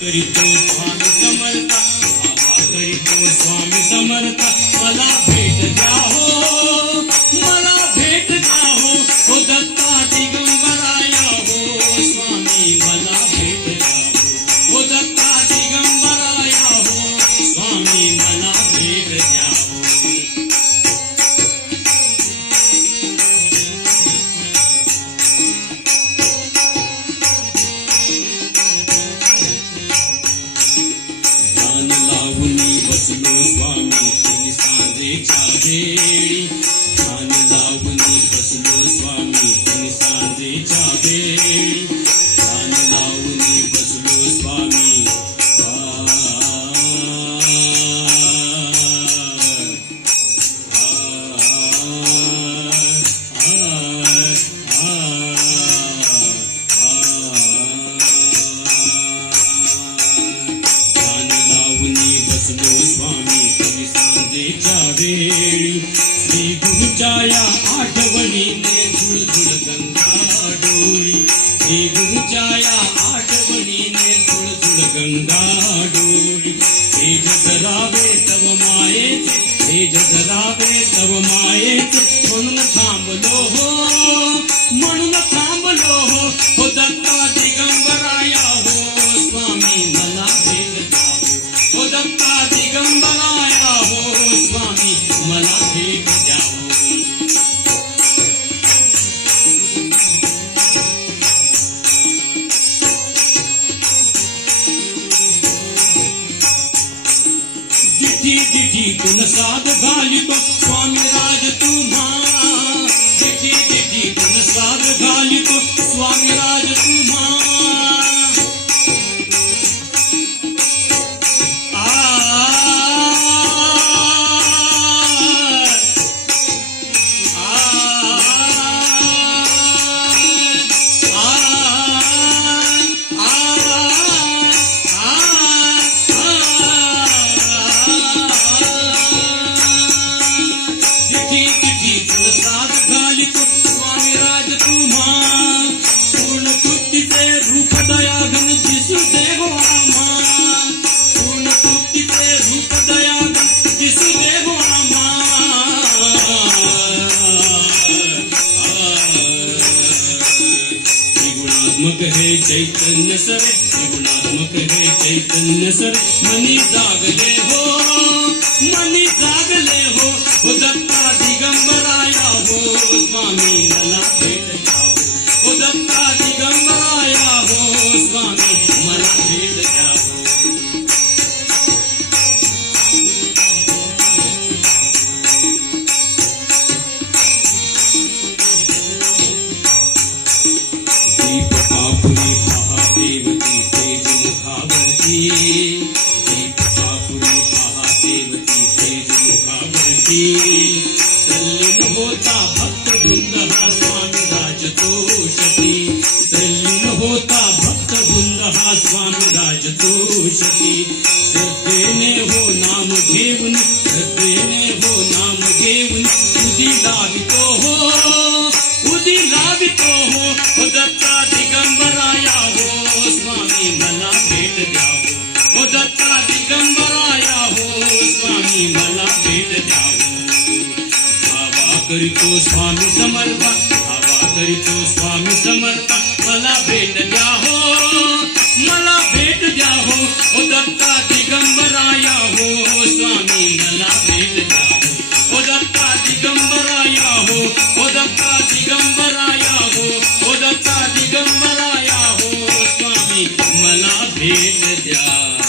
करीतो स्वामी समर्थ, बाबा करीतो स्वामी समर्थ, मला भेट द्या हो, मला भेट द्या हो, हो दत्ता दिगंबराया हो स्वामी, मला भेट द्या हो, हो दत्ता दिगंबराया हो स्वामी, मला भेट द्या हो. बसलो स्वामी तिने सांजेच्या वेळी, ध्यान लावून बसलो स्वामी तिने सांजेच्या वेळी, ध्यान लावून बसलो स्वामी. स्वामी तुम्ही सांजेच्या वेळी, श्री गुरुच्या या आठवणीने झुळझुळ गंगा डोळी, श्री गुरुच्या या आठवणीने झुळझुळ गंगा डोळी. तेज जरावे तव मायेचे, तेज जरावे तव मायेचे, म्हणून थांबलो हो, म्हणून थांबलो हो, हो दत्ता दिगंबराया हो स्वामी, मला भेट द्या हो, दत्ता दिगंबराया हो स्वामी, मला भेट द्या हो. दिठी दिठीतून साध घालितो स्वामी राज तुम्हा, दिठी दिठीतून साध घालितो स्वामी राज तुम्हा. स्वामी राज तुम्हा, पूर्ण तृप्तीचे रूप दयाघन दिसू दे हो आम्हा, पूर्ण तृप्तीचे रूप दयाघन दिसू दे हो आम्हा. त्रिगुणात्मक हे चैतन्य सरे, त्रिगुणात्मक हे चैतन्य सरे, मनी जागले हो, मनी जागले हो, हो दत्ता दिगंबराया हो स्वामी, मला भेट द्या हो, हो दत्ता दिगंबराया हो स्वामी, मला भेट द्या हो. दीपकापुरी पहा देवती तेज मुखावरती, दीपकापुरी पहा देवती तेज मुखावरती, तल्लीन होता भक्त वृंद हा स्वामी राज तोषती, तल्लीन होता भक्त वृंद हा स्वामी राज तोषती. श्रद्धेने हो नाम घेऊन, श्रद्धेने हो नाम घेऊन, उदी लावितो हो, उदी लावितो हो, हो दत्ता दिगंबराया हो स्वामी, मला भेट द्या हो, हो दत्ता दिगंबराया हो स्वामी, मला भेट द्या हो. करीतो स्वामी समर्थ, बाबा करीतो स्वामी समर्थ, मला भेट द्या हो, मला भेट द्या हो, हो दत्ता दिगंबराया हो स्वामी, मला भेट द्या हो, हो दत्ता दिगंबराया हो, हो दत्ता दिगंबराया हो, हो दत्ता दिगंबराया हो स्वामी, मला भेट द्या.